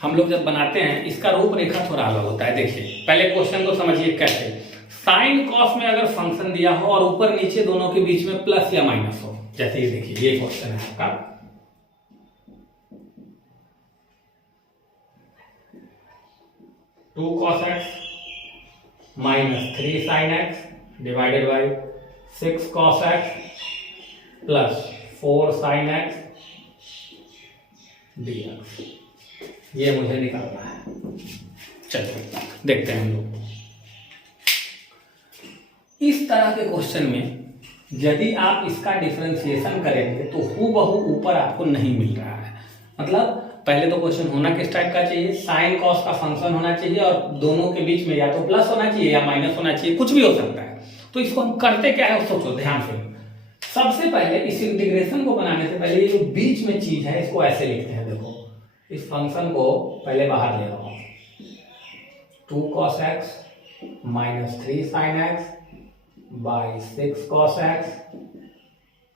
हम लोग जब बनाते हैं, इसका रूपरेखा थोड़ा अलग होता है। देखिए पहले क्वेश्चन को समझिए कैसे, साइन कॉस में अगर फंक्शन दिया हो और ऊपर नीचे दोनों के बीच में प्लस या माइनस हो, जैसे ये देखिए, ये क्वेश्चन है आपका, 2 cos x minus 3 sin x divided by 6 cos x plus 4 sin x dx, ये मुझे निकालना है। चलिए देखते हैं हम लोग। इस तरह के क्वेश्चन में यदि आप इसका डिफरेंशिएशन करेंगे तो हूबहू ऊपर आपको नहीं मिल रहा है। मतलब पहले तो क्वेश्चन होना किस टाइप का चाहिए, साइन कॉस का फंक्शन होना चाहिए और दोनों के बीच में या तो प्लस होना चाहिए या माइनस होना चाहिए, कुछ भी हो सकता है। तो इसको हम करते क्या है सोचो ध्यान से। सबसे पहले इस इंटीग्रेशन को बनाने से पहले ये जो बीच में चीज है इसको ऐसे लिखते हैं। देखो इस फंक्शन को पहले बाहर ले आओ, 2 cos x minus 3 sin x by 6 cos x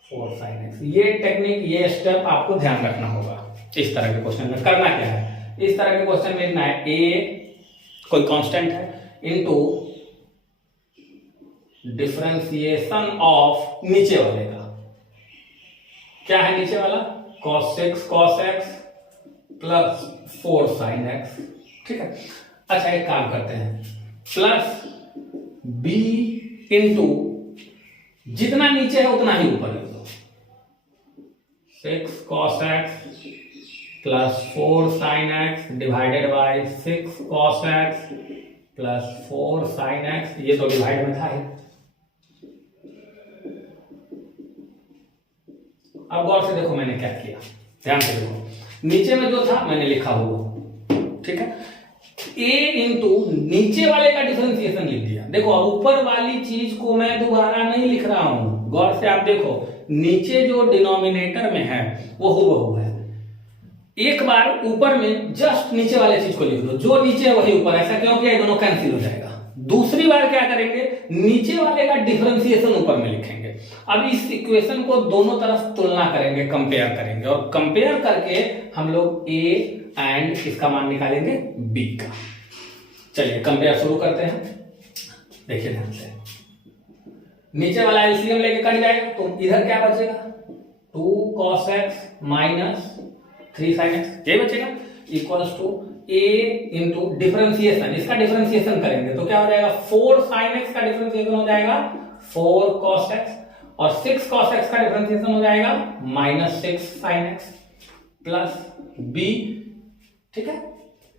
4 sin x। ये टेक्निक, ये स्टेप आपको ध्यान रखना होगा। इस तरह के क्वेश्चन में करना क्या है, इस तरह के क्वेश्चन में लिखना है a कोई कांस्टेंट है इनटू डिफरेंशिएशन ऑफ नीचे वाले का। क्या है नीचे वाला, cos 6 cos x plus 4 sin x। ठीक है, अच्छा एक काम करते हैं, प्लस b इंटू जितना नीचे है उतना ही ऊपर लिख दो, 6 cos x plus 4 sin x divided bye 6 cos x plus 4 sin x। ये तो डिवाइड में था ही। अब गौर से देखो मैंने क्या किया, ध्यान से देखो, नीचे में जो था मैंने लिखा हुआ, ठीक है, a इंटू नीचे वाले का डिफरेंशिएशन लिख दिया। देखो अब ऊपर वाली चीज को मैं दोबारा नहीं लिख रहा हूं, गौर से आप देखो नीचे जो डिनोमिनेटर में है वो हूबहू है। एक बार ऊपर में जस्ट नीचे वाले चीज को लिख दो, जो नीचे है वही ऊपर, ऐसा क्यों किया, दोनों कैंसिल हो जाएगा। दूसरी बार क्या करेंगे, नीचे वाले का डिफरेंशिएशन ऊपर में लिखेंगे। अब इस इक्वेशन को दोनों तरफ तुलना करेंगे, कंपेयर करेंगे, और कंपेयर करके हम लोग a एंड इसका मान निकालेंगे b का। चलिए कंपेयर शुरू करते हैं। देखिए ध्यान से, नीचे वाला एलसीएम लेके कट जाएगा तो इधर क्या बचेगा, 2 cos x minus 3 sin x, ये बचेगा, equals to a into differentiation, इसका डिफरेंशिएशन करेंगे तो क्या हो जाएगा, 4 sin x का डिफरेंशिएशन हो जाएगा 4 cos x, और 6 cos x का डिफरेंशिएशन हो जाएगा minus 6 sin x plus b। ठीक है,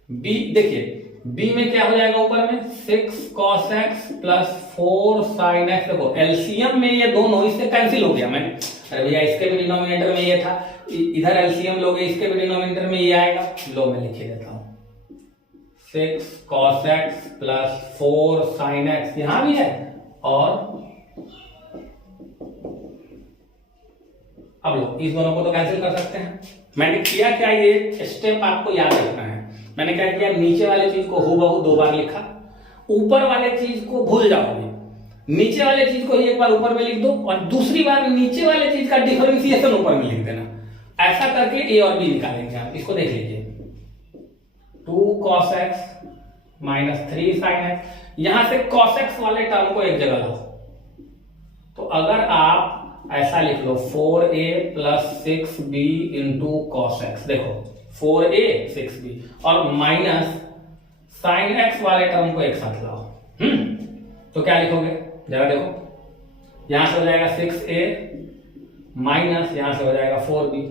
b देखिए b में क्या हो जाएगा, ऊपर में 6 cos x plus 4 sin x। देखो एलसीएम में ये दोनों इससे कैंसिल हो गया, मैंने अरे भैया इसके भी डिनोमिनेटर में ये था, इधर एलसीएम लोगे इसके भी डिनोमिनेटर में ये आएगा। लो मैं लिख देता हूं, 6 cos x plus 4 sin x यहां भी है, और अब लो इस दोनों को तो कैंसिल कर सकते हैं। मैंने किया क्या, ये स्टेप आपको याद रखना है। मैंने क्या किया, नीचे वाले चीज को हूबहू 2 बार लिखा, ऊपर वाले चीज को भूल जाओगे, नीचे वाले चीज को ही एक बार ऊपर में लिख दो और दूसरी बार नीचे वाले चीज का डिफरेंशिएशन ऊपर में लिख देना। ऐसा करके a और b निकालेंगे आप। इसको देख लीजिए, 2 cos x minus 3 sin x, यहां से cos x वाले टर्म को एक जगह लो, तो अगर आप ऐसा लिख लो 4a plus 6b into cos x, देखो 4a 6b और माइनस साइन x वाले टर्म को एक साथ लाओ। तो क्या लिखोगे, जरा देखो, यहां से हो जाएगा 6a माइनस यहां से हो जाएगा 4b।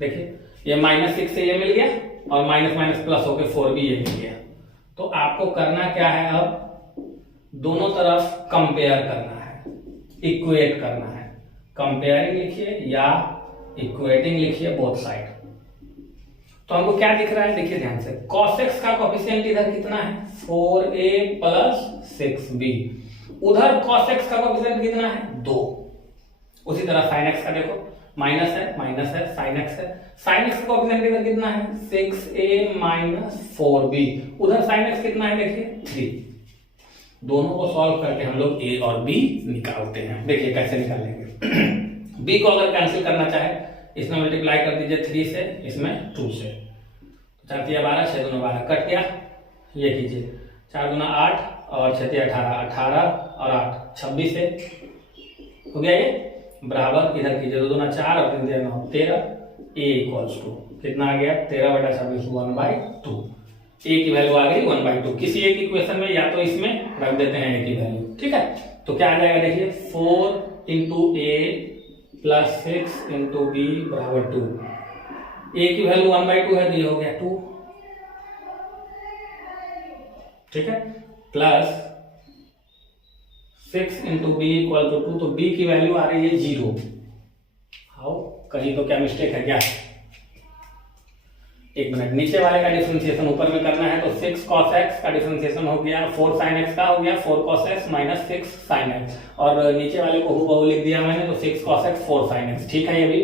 देखिए ये माइनस 6 से ये मिल गया और माइनस माइनस प्लस होकर 4b ये मिल गया। तो आपको करना क्या है, अब दोनों तरफ कंपेयर करना है, इक्वेट करना है। कंपेयरिंग लिखिए या इक्वेटिंग लिखिए, बोथ साइड। तो हमको क्या दिख रहा है, देखिए ध्यान से, cos x का कोएफिशिएंट इधर कितना है, 4a प्लस 6b, उधर cos x का कोएफिशिएंट कितना है, 2। उसी तरह sin x का देखो, माइनस है sin x है, sin x का कोएफिशिएंट इधर कितना है, 6a माइनस 4b, उधर sin x कितना है देखिए 3। दोनों को सॉल्व करके हम लोग a और b निकालते हैं। देखिए कैसे निकालेंगे। b को अगर कैंसिल करना चाहे, इसमें मल्टीप्लाई कर दीजिए 3 से, इसमें 2 से, 4 3 12, 6 2 12 कट गया। ये कीजिए 4 2 8 और 6 3 18, 18 और 8 26 से हो गया, ये बराबर इधर कीजिए 2 2 4 और 3 9 13, a इक्वल्स टू कितना आ गया, 13/26 1/2। a की वैल्यू आ गई 1/2। किसी एक इक्वेशन में या तो इसमें रख देते हैं a की वैल्यू, ठीक है। तो क्या आ जाएगा देखिए, 4 into a plus 6 into b बराबर 2। a की वैल्यू 1/2 है तो ये हो गया 2, ठीक है, plus 6 into B equal to 2। तो b की वैल्यू आ रही है 0। हाउ, कहीं तो क्या मिस्टेक है क्या, एक मिनट, नीचे वाले का डिफरेंशिएशन ऊपर में करना है तो 6 cos x का डिफरेंशिएशन हो गया 4 sin x का हो गया 4 cos x minus 6 sin x, और नीचे वाले को हूबहू लिख दिया मैंने तो 6 cos x 4 sin x। ठीक है ये भी।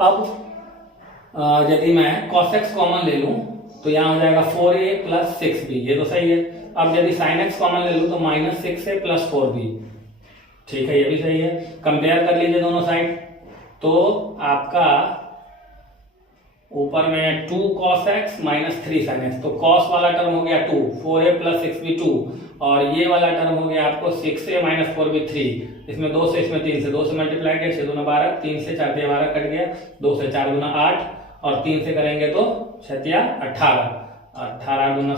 अब यदि मैं cos x कॉमन ले लूं तो यहाँ हो जाएगा 4a प्लस 6b, ये तो सही है। अब यदि sin x कॉमन ले लूं तो माइनस 6a प्लस 4b, ठीक है ये भी सही है। कंपेयर कर लीजिए दोनों साइड, तो आपका ऊपर में 2 cos x minus 3 sin x, तो cos वाला टर्म हो गया 2, 4a प्लस 6b 2, और ये वाला टर्म हो गया आपको 6a माइनस 4b 3। इसमें 2 से इसमें 3 से 2 से मल्टीप्लाई किया, 6 दूना 12, 3 से 4 दिया 12 कट गया, 2 से 4 दूना 8, और 3 से करेंगे तो 6 18, 18 दूना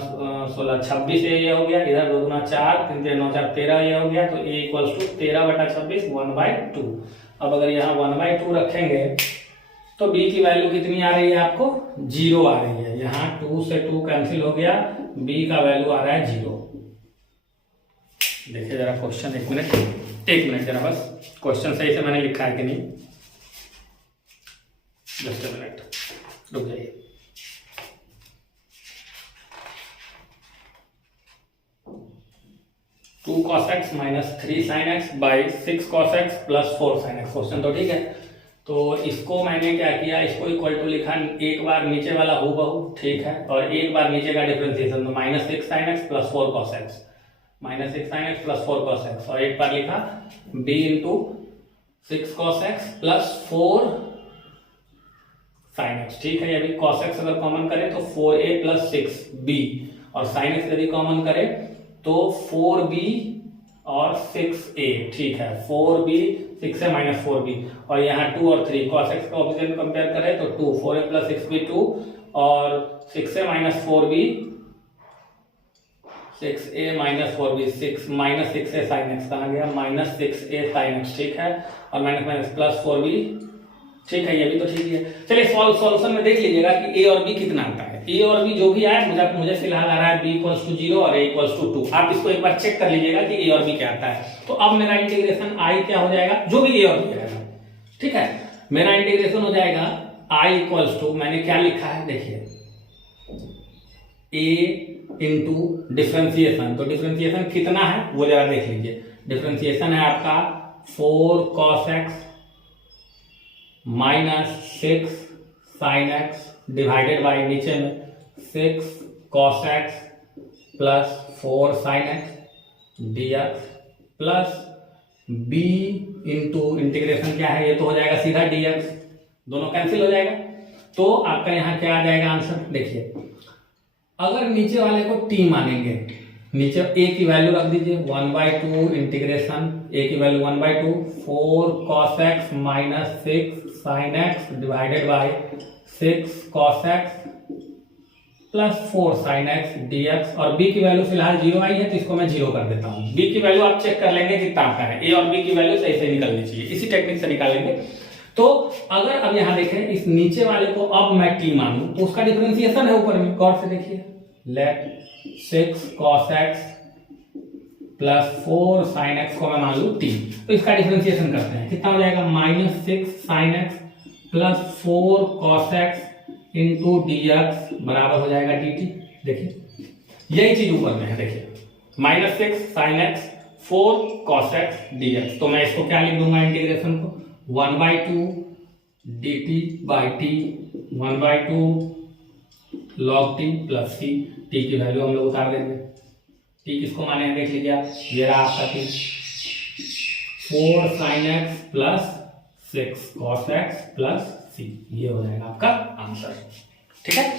16 26 ये हो गया, इधर 2 दूना 4, 3 3 9 4 13 ये हो गया, तो a इक्वल्स टू 13/26 1/2। अब अगर यहाँ 1/2 रखेंगे तो b की वैल्यू कितनी आ रही है आपको? 0 आ रही है। यहाँ 2 से 2 कैंसिल हो गया, b का वैल्यू आ रहा है 0। देखिए जरा क्वेश्चन, एक मिनट जरा, बस क्वेश्चन सही से मैंने लिखा है कि नहीं, जस्ट अ मिनट रुक जाइए। Two cos x minus 3 sin x by 6 cos x plus 4 sin x, question तो ठीक है। तो इसको मैंने क्या किया, इसको इक्वल टू लिखा, एक बार नीचे वाला हूबहू, ठीक है, और एक बार नीचे का डिफरेंशिएशन, तो minus 6 sin x plus 4 cos x, minus 6 sin x plus 4 cos x, और एक बार लिखा b into 6 cos x plus 4 sin x, ठीक है। ये भी cos x अगर कॉमन करें तो 4a प्लस 6b, और sin x यदि कॉमन करें तो 4b और 6a, ठीक है, 4b 6 से माइनस 4b, और यहाँ 2 और 3 cos x का ऑपोजिट कंपेयर करें तो 2, 4a प्लस 6b 2, और 6 से minus 4b 6a minus 4b 6 minus 6a sin x कहाँ गया, माइनस 6a sin x, ठीक है, और माइनस माइनस प्लस 4b, ठीक है ये भी तो ठीक है। चलिए सॉल्यूशन में देख लीजिएगा कि a और b कितना आता है। a और b जो भी आया मुझे फिलहाल आ रहा है b इक्वल्स टू 0 और a इक्वल्स टू 2। आप इसको एक बार चेक कर लीजिएगा कि a और b क्या आता है। तो अब मेरा इंटीग्रेशन i क्या हो जाएगा, जो भी a और b आएगा, ठीक है, मेरा इंटीग्रेशन हो जाएगा i इक्वल्स टू, मैंने क्या लिखा है देखिए, a इंटू डिफरेंशिएशन, तो डिफरेंशिएशन कितना है वो जरा देख लीजिए। डिफरेंशिएशन है आपका 4 cos x minus 6 sin x divided by नीचे में 6 cos x plus 4 sin x dx plus b into integration क्या है, ये तो हो जाएगा सीधा dx, दोनों कैंसिल हो जाएगा। तो आपका यहाँ क्या आ जाएगा आंसर, देखिए अगर नीचे वाले को t मानेंगे, नीचे a की वैल्यू रख दीजिए 1/2 इंटीग्रेशन, a की value 1/2 4 cos x minus 6 sin x divided by 6 cos x plus 4 sin x dx, और b की वैल्यू फिलहाल 0 आई है तो इसको मैं 0 कर देता हूँ। b की वैल्यू आप चेक कर लेंगे कितना आता है, a और b की वैल्यू सही से निकलनी चाहिए, इसी टेक्निक से निकालेंगे। तो अगर अब यहाँ देखें इस नीचे वाले को अब मैं t मानूं तो उसका डिफरेंशिएशन है ऊपर में, गौर से देखिए, let 6 cos x plus 4 sin x को मैं मान लू t, तो इसका डिफरेंशिएशन करते हैं, कितना हो जाएगा, minus 6 sin x plus 4 cos x into dx बराबर हो जाएगा dt। देखिए यही चीज ऊपर में है, देखिए minus 6 sin x 4 cos x dx, तो मैं इसको क्या लिख दूंगा इंटीग्रेशन को 1/2 dt by t 1/2 log t plus c, t की वैल्यू हम लोग उतार देंगे, t किसको माने देख लीजिए आप, ये रहा आपका t 4 sin x plus 6 cos x plus c, ये हो जाएगा आपका आंसर, ठीक है।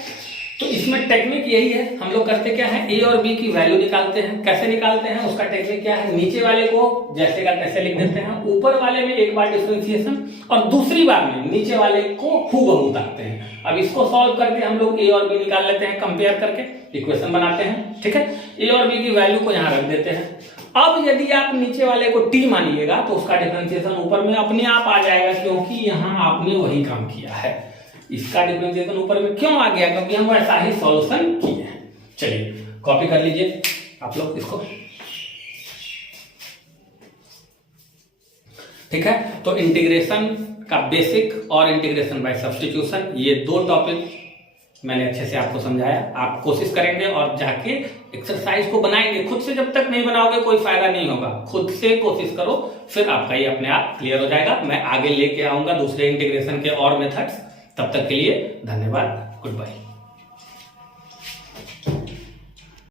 तो इसमें टेक्निक यही है, हम लोग करते क्या है, a और b की वैल्यू निकालते हैं। कैसे निकालते हैं उसका टेक्निक क्या है, नीचे वाले को जैसे का तैसे लिख देते हैं, ऊपर वाले में एक बार डिफरेंशिएशन और दूसरी बार में नीचे वाले को हूबहू उतारते हैं। अब इसको सॉल्व करके हम लोग a और b निकाल लेते हैं, कंपेयर करके इक्वेशन बनाते हैं, ठीक है। a और b की वैल्यू को यहाँ रख देते हैं। अब यदि आप नीचे वाले को t मानिएगा तो उसका डिफरेंशिएशन ऊपर में अपने आप आ जाएगा, क्योंकि यहाँ आपने वही काम किया है। इसका डिफरेंशिएशन ऊपर में क्यों आ गया, क्योंकि हम वैसा ही सॉल्यूशन किए हैं। चलिए कॉपी कर लीजिए आप लोग इसको, ठीक है। तो इंटीग्रेशन का बेसिक और इंटीग्रेशन बाय सब्स्टिट्यूशन, ये दो टॉपिक मैंने अच्छे से आपको समझाया, आप कोशिश करेंगे और जाके एक्सरसाइज को बनाएंगे। खुद से जब तक नहीं बनाओगे कोई फायदा नहीं होगा, खुद से कोशिश करो, फिर आपका ये अपने आप क्लियर हो जाएगा। मैं आगे लेके आऊंगा दूसरे इंटीग्रेशन के और मेथड्स। तब तक के लिए धन्यवाद, गुड बाय।